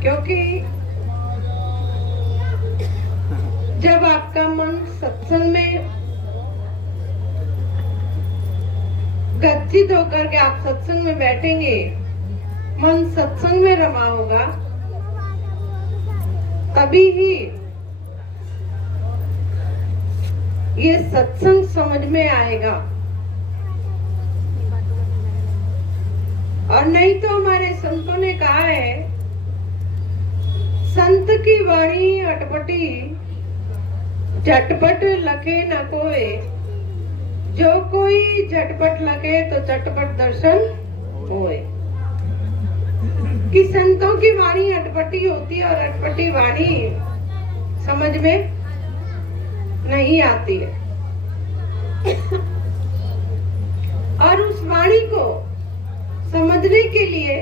क्योंकि जब आपका मन सत्संग में गच्चित होकर के आप सत्संग में बैठेंगे, मन सत्संग में रमा होगा, तभी ही ये सत्संग समझ में आएगा। और नहीं तो हमारे संतों ने कहा है, संत की वाणी अटपटी, झटपट लखे न कोई, जो कोई झटपट लगे तो चटपट दर्शन होए। कि संतों की वाणी अटपटी होती है और अटपटी वाणी समझ में नहीं आती है। और उस वाणी को समझने के लिए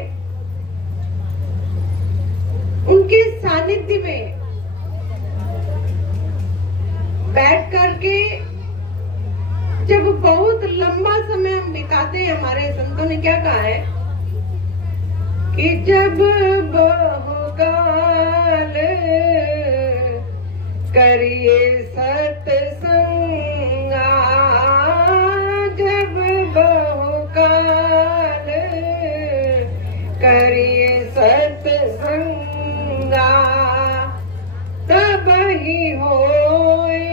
उनके सानिध्य में बैठ करके जब बहुत लंबा समय हम बिताते हैं, हमारे संतों ने क्या कहा है कि जब बहुकाल करिए सत्संगा, जब बहुकाल करिए सत्संगा, तब ही होए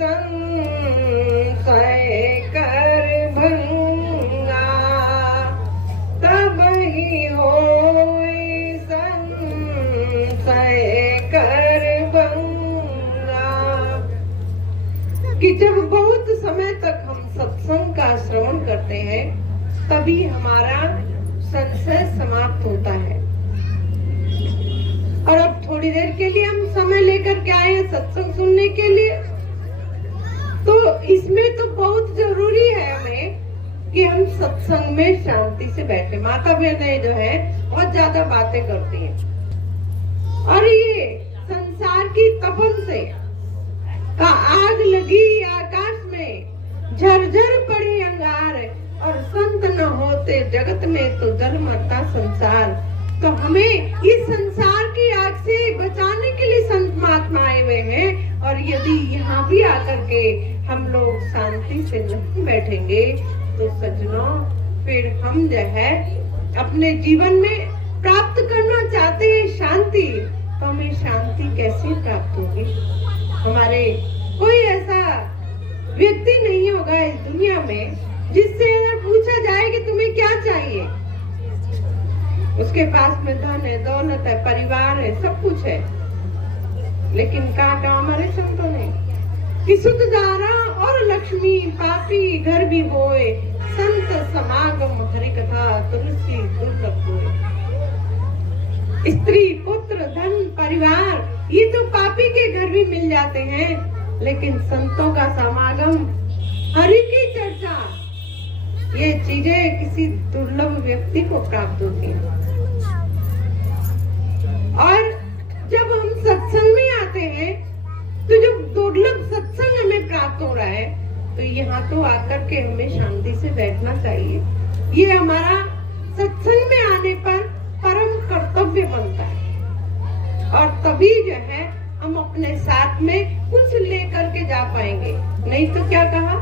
संशय कर भंगा, तब ही होए संशय कर भंगा। कि जब बहुत समय तक हम सत्संग का श्रवण करते हैं, तभी हमारा संशय समाप्त होता है। और अब थोड़ी देर के लिए हम समय लेकर के आए हैं सत्संग सुनने के लिए, तो इसमें तो बहुत जरूरी है हमें कि हम सत्संग में शांति से बैठे। माता बहनें जो है बहुत ज्यादा बातें करती हैं, और ये संसार की तपन से का आग लगी आकाश में, झरझर पड़े अंगार, और संत न होते जगत में तो जल मरता संसार। तो हमें इस संसार की आग से बचाने के लिए संत महात्मा आए हुए हैं। और यदि यहाँ भी आकर के हम लोग शांति से नहीं बैठेंगे, तो सज्जनों फिर हम जो है अपने जीवन में प्राप्त करना चाहते हैं शांति, तो हमें शांति कैसे प्राप्त होगी? हमारे कोई ऐसा व्यक्ति नहीं होगा इस दुनिया में जिससे अगर पूछा जाए कि तुम्हें क्या चाहिए, उसके पास में धन है, दौलत है, परिवार है, सब कुछ है, लेकिन काटा हमारे संतों ने कि शुद्ध धारा और लक्ष्मी पापी घर भी होए, संत समागम हरि कथा तुलसी दुर्लभ होए। स्त्री पुत्र धन परिवार ये तो पापी के घर भी मिल जाते हैं, लेकिन संतों का समागम, हरि की चर्चा, ये चीजें किसी दुर्लभ व्यक्ति को प्राप्त होती हैं। और जब हम सत्संग में आते हैं, तो जब दुर्लभ सत्संग हमें प्राप्त हो रहा है, तो यहाँ तो आकर के हमें शांति से बैठना चाहिए। ये हमारा सत्संग में आने पर परम कर्तव्य बनता है। और तभी जो है हम अपने साथ में कुछ लेकर के जा पाएंगे। नहीं तो क्या कहा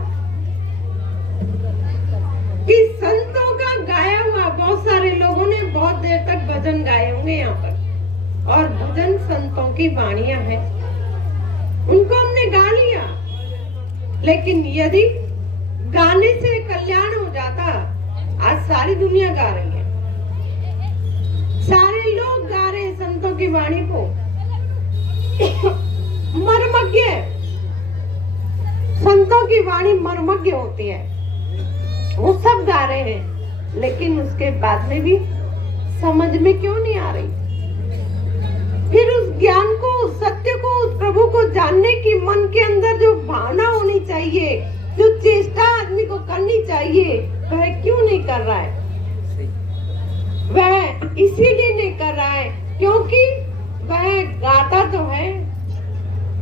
कि संतों का गाया हुआ, बहुत सारे लोगों ने बहुत देर तक भजन गाए होंगे यहाँ पर, और भजन संतों की वाणियां हैं, उनको हमने गा लिया। लेकिन यदि गाने से कल्याण हो जाता, आज सारी दुनिया गा रही है, सारे लोग गा रहे हैं संतों की वाणी को, मर्मज्ञ, संतों की वाणी मर्मज्ञ होती है, वो सब गा रहे हैं, लेकिन उसके बाद में भी समझ में क्यों नहीं आ रही? फिर उस ज्ञान को, उस सत्य को, उस प्रभु को जानने की मन के अंदर जो भावना होनी चाहिए, जो चेष्टा आदमी को करनी चाहिए, वह क्यों नहीं कर रहा है? वह इसीलिए नहीं कर रहा है क्योंकि वह गाता तो है,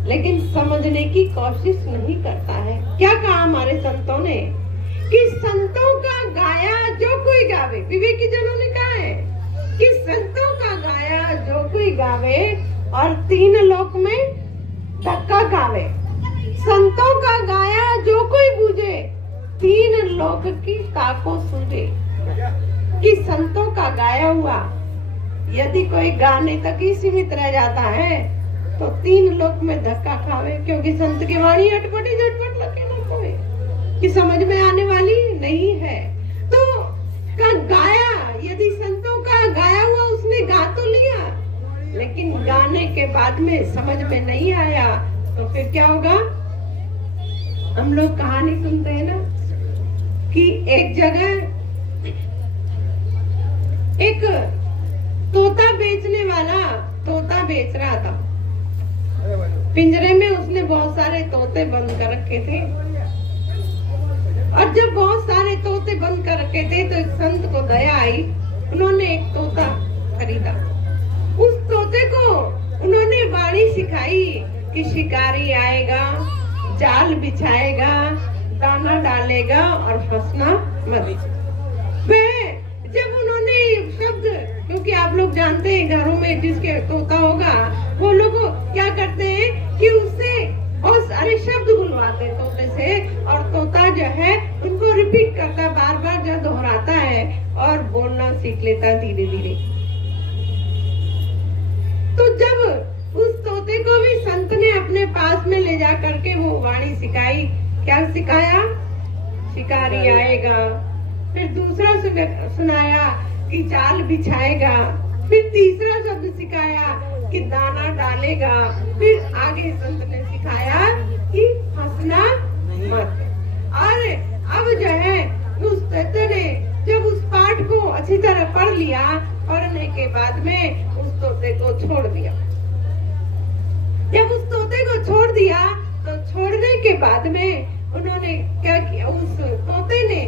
लेकिन समझने की कोशिश नहीं करता है। क्या कहा हमारे संतों ने कि संतों का गाया जो कोई गावे, विवेकी जनों ने कहा है कि संतों का गाया जो कोई गावे और 3 लोक में धक्का खावे। संतों का गाया जो कोई बूझे, 3 लोक की ताको सूझे। कि संतों का गाया हुआ यदि कोई गाने तक ही सीमित रह जाता है तो 3 लोक में धक्का खावे, क्योंकि संत की वाणी अटपटी झटपट लगे न कोई, कि समझ में आने वाली नहीं है। तो का गाया, यदि संतों का गाया हुआ उसने गा तो लिया, लेकिन गाने के बाद में समझ में नहीं आया तो फिर क्या होगा? हम लोग कहानी सुनते हैं ना कि एक जगह एक तोता बेचने वाला तोता बेच रहा था। पिंजरे में उसने बहुत सारे तोते बंद कर रखे थे, और जब बहुत सारे तोते बंद कर रखे थे तो एक संत को दया आई। उन्होंने एक तोता खरीदा। उस तोते को उन्होंने वाणी सिखाई कि शिकारी आएगा, जाल बिछाएगा, दाना डालेगा और फंसना मत। जब उन्होंने शब्द, क्योंकि आप लोग जानते हैं घरों में जिसके तोता होगा वो लोग क्या करते हैं कि उससे बहुत सारे शब्द बुलवाते तोते से, और तोता जो है उनको रिपीट करता, बार बार जो दोहराता है और बोलना सीख लेता धीरे धीरे। तो जब उस तोते को भी संत ने अपने पास में ले जा करके वो वाणी सिखाई। क्या सिखाया? शिकारी आएगा। फिर दूसरा सुनाया कि जाल बिछाएगा। फिर तीसरा शब्द सिखाया कि दाना डालेगा। फिर आगे संत ने सिखाया कि हंसना मत। और अब जो है उस तोते ने जब उस पाठ को अच्छी तरह पढ़ लिया, पढ़ने के बाद में उस तोते को छोड़ दिया। जब उस तोते को छोड़ दिया तो छोड़ने के बाद में उन्होंने क्या किया? उस तोते ने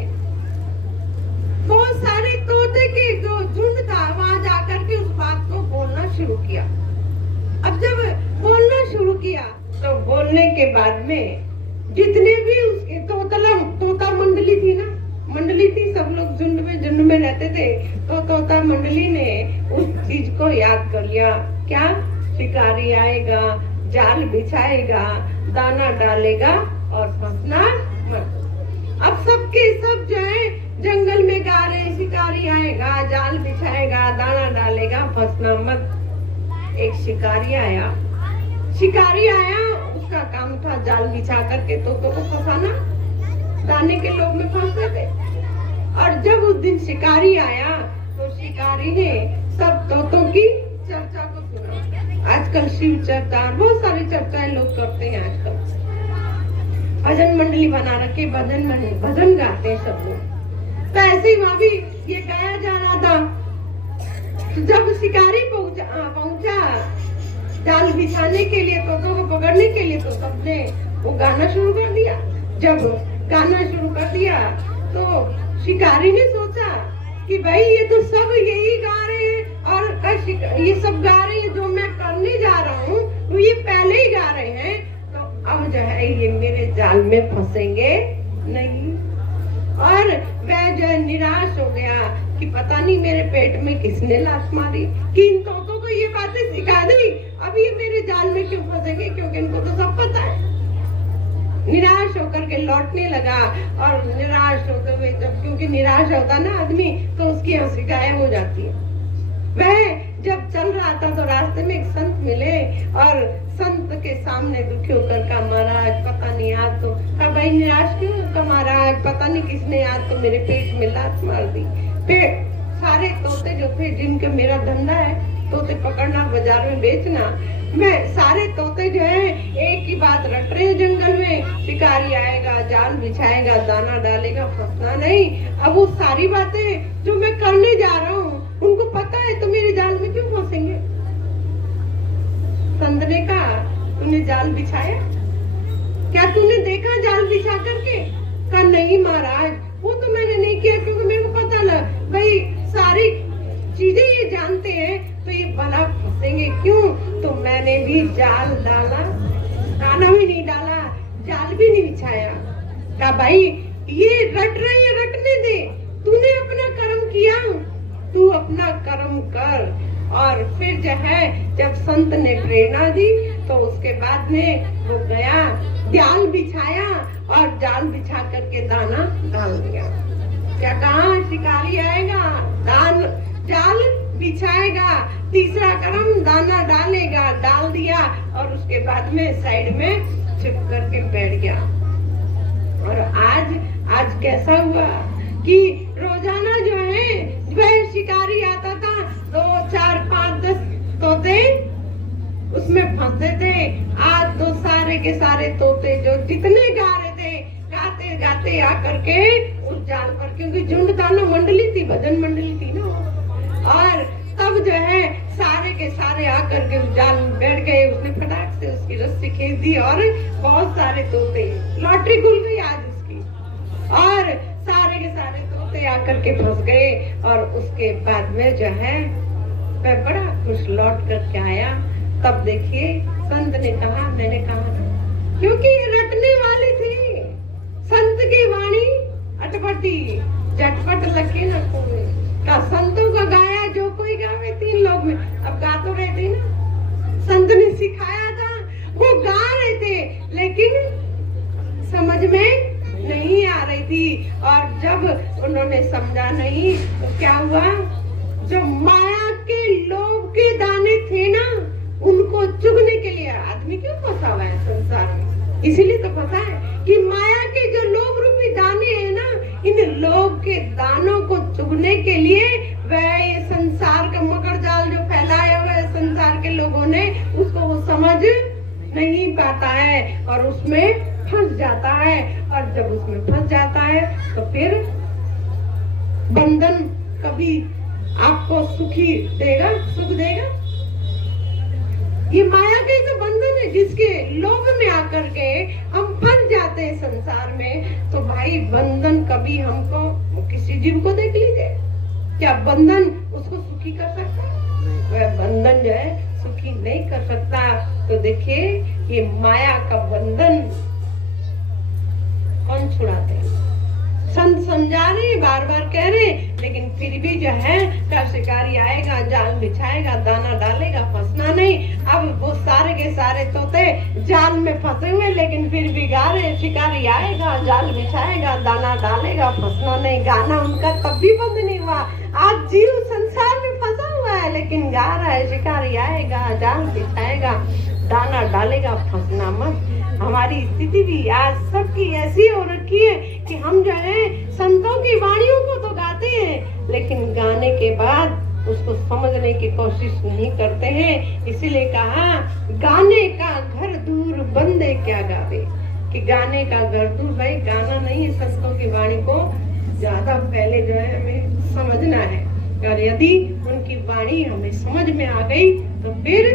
बहुत सारे तोते के जो झुंड था वहां जाकर के उस बात को बोलना शुरू किया। अब जब बोलना शुरू किया तो बोलने के बाद में जितने भी उसके तोता मंडली थी ना, मंडली थी, सब लोग झुंड में रहते थे, तो तोता मंडली ने उस चीज को याद कर लिया। क्या? शिकारी आएगा, जाल बिछाएगा, दाना डालेगा और फंसना मत। अब सबके सब जो है जंगल में गा रहे, शिकारी आएगा, जाल बिछाएगा, दाना डालेगा, फंसना मत। एक शिकारी आया। शिकारी आया, उसका काम था जाल बिछा करके तोतों को फंसाना, दाने के लोग में फंसते थे। और जब उस दिन शिकारी आया तो शिकारी ने सब तोतों की चर्चा को सुना। आजकल शिव चर्चा, बहुत सारी चर्चाएं लोग करते हैं आजकल। भजन मंडली बना रखे, भजन गाते हैं सब लोग। तो ऐसे ही वहाँ भी ये गाया जा रहा था। तो जब शिकारी पहुंचा जाल बिछाने के लिए, तोतों को पकड़ने के लिए, तो सबने वो गाना शुरू कर दिया। जब गाना शुरू कर दिया तो शिकारी ने सोचा कि भाई ये तो सब यही गा रहे हैं, और ये सब गा रहे हैं जो मैं करने जा रहा हूँ तो ये पहले ही गा रहे हैं, तो अब जो है ये मेरे जाल में फंसेंगे नहीं। और वह जो है निराश हो गया कि पता नहीं मेरे पेट में किसने लात मारी कि इन तोतों को ये बातें सिखा दी, अब ये मेरे जाल में क्यों फंसेंगे, क्योंकि इनको तो सब पता है। निराश होकर के लौटने लगा, और निराश होते हुए जब, क्योंकि निराश होता ना आदमी तो उसकी हंसी गायब हो जाती है। वह जब चल रहा था तो रास्ते में एक संत मिले, और संत के सामने दुखी होकर कहा, महाराज पता नहीं आज तो, कहा भाई निराश क्यों? कहा महाराज पता नहीं किसने आज तो मेरे पेट में लात मार दी। फिर सारे तोते जो थे, जिनके मेरा धंधा है तोते पकड़ना, बाजार में बेचना, मैं सारे तोते जो है एक ही बात रट रहे हैं जंगल में, शिकारी आएगा, जाल बिछाएगा, दाना डालेगा, फंसना नहीं। अब वो सारी बातें जो मैं करने जा रहा हूँ उनको पता है, तो मेरे जाल में क्यों फंसेंगे? संत ने कहा, तूने जाल बिछाया? क्या तूने देखा जाल बिछा करके? कहा नहीं महाराज, वो तो मैंने नहीं किया, क्योंकि मेरे को पता लगा भाई सारी चीजें ये जानते हैं तो ये भला फंसेंगे क्यों, तो मैंने भी जाल डाला, दाना भी नहीं डाला, जाल भी नहीं बिछाया। कहा भाई ये रट रहे हैं, रटने दे, तूने अपना कर्म किया, तू अपना कर्म कर, और फिर जो है जब संत ने प्रेरणा दी तो उसके बाद में वो गया, जाल बिछाया और जाल बिछा करके दाना डाल दिया। क्या कहा? शिकारी आएगा, जाल बिछाएगा, तीसरा क्रम दाना डालेगा, डाल दिया और उसके बाद में साइड में छिप करके बैठ गया। और आज कैसा हुआ कि रोजाना जो है वह शिकारी आता था, 2, 4, 5, 10 तोते उसमें फंसते थे। आज तो सारे के सारे तोते जो जितने गा रहे थे, गाते गाते आकर के उस जाल पर, क्योंकि झुंड गाना मंडली थी, भजन मंडली थी ना, और तब जो है सारे के सारे आकर के उस जाल में बैठ गए। उसने फटाक से उसकी रस्सी खींच दी और बहुत सारे तोते, लॉटरी खुल गई आज उसकी, और सारे के सारे तोते आकर के फंस गए। और उसके बाद में जो है वह बड़ा खुश लौट करके आया। तब देखिए संत ने कहा, मैंने कहा क्योंकि रटने वाली थी संत की वाणी अटपटी, झटपट लगे न कोई का। संतों का गाया जो कोई गावे 3 लोग में। अब गा तो रहे थे ना, संत ने सिखाया था, वो गा रहे थे लेकिन समझ में नहीं आ रही थी। और जब उन्होंने समझा नहीं तो क्या हुआ, जो माया के लोभ के दाने थे ना, उनको चुगने के लिए आदमी क्यों फंसा हुआ है संसार में? इसीलिए तो फंसा है कि माया के जो लोभ रूपी दाने हैं ना, इन लोभ के दानों को चुगने के लिए वह ये संसार का मकर जाल जो फैलाया हुआ है संसार के लोगों ने, उसको वो समझ नहीं पाता है और उसमें फंस जाता है। और जब उसमें फंस जाता है तो फिर बंधन कभी आपको सुखी देगा, सुख देगा? ये माया के तो बंधन है, जिसके लोभ में आकर के हम फंस जाते हैं संसार में। तो भाई बंधन कभी हमको, किसी जीव को देख लीजिए, क्या बंधन उसको सुखी कर सकता है? वह बंधन जो है सुखी नहीं कर सकता। तो देखिए ये माया का बंधन कौन छुड़ाते हैं? संत समझा रहे, बार बार कह रहे, लेकिन फिर भी जो है शिकारी आएगा, जाल बिछाएगा, दाना डालेगा, फंसना नहीं। अब वो सारे के सारे तोते जाल में फंसे हुए, लेकिन फिर भी गा रहे, शिकारी आएगा, जाल बिछाएगा, दाना डालेगा, फंसना नहीं। गाना उनका तब भी बंद नहीं हुआ। आज जीव संसार में फंसा हुआ है लेकिन गा रहा है, शिकारी आएगा, जाल बिछाएगा, दाना डालेगा, फंसना मत। हमारी स्थिति भी आज सबकी ऐसी हो रखी है कि हम जो है संतों की वाणियों को तो गाते हैं, लेकिन गाने के बाद उसको समझने की कोशिश नहीं करते हैं। इसीलिए कहा, गाने का घर दूर बंदे क्या गावे, कि गाने का घर दूर, भाई गाना नहीं है, संतों की वाणी को ज्यादा पहले जो है हमें समझना है। और यदि उनकी वाणी हमें समझ में आ गई तो फिर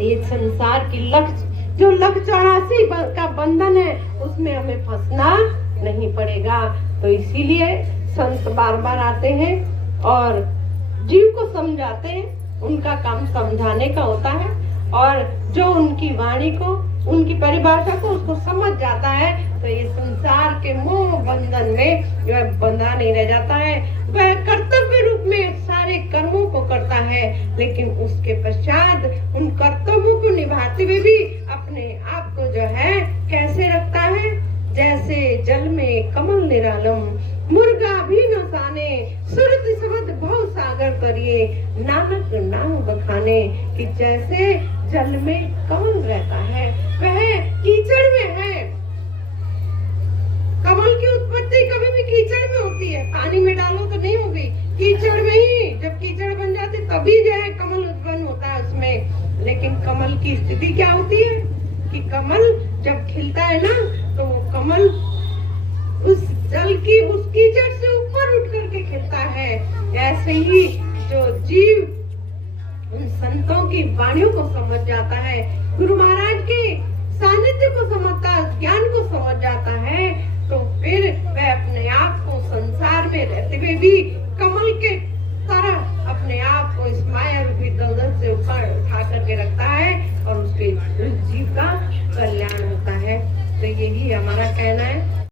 ये संसार की लक्ष्य, जो लक्ष्य 84 का बंधन है, उसमें हमें फंसना नहीं पड़ेगा। तो इसीलिए संत बार बार आते हैं और जीव को समझाते हैं। उनका काम समझाने का होता है, और जो उनकी वाणी को, उनकी परिभाषा को उसको समझ जाता है तो ये संसार के मोह बंधन में वह बंधा नहीं रह जाता है। वह कर्तव्य रूप में सारे कर्मों को करता है, लेकिन उसके पश्चात उन कर्तव्यों को निभाते हुए भी अपने आप को जो है कैसे रखता है, जैसे जल में कमल निरालम, मुर्गा भी न साने, सुरति समद भव सागर तरिए, नानक नाम बखाने। कि जैसे जल में कमल रहता है, वह कीचड़ में है। कमल की उत्पत्ति कभी भी कीचड़ में होती है, पानी में डालो तो नहीं होगी, कीचड़ में ही, जब कीचड़ बन जाती तभी जो है कमल उत्पन्न होता है उसमें। लेकिन कमल की स्थिति क्या होती है कि कमल जब खिलता है ना, तो वो कमल उस जल की, उस कीचड़ से ऊपर उठ करके खिलता है। ऐसे ही जो जीव उन संतों की वाणियों को समझ जाता है, गुरु महाराज के सानिध्य को समझता है, ज्ञान को समझ जाता है, तो फिर वह अपने आप को संसार में रहते हुए भी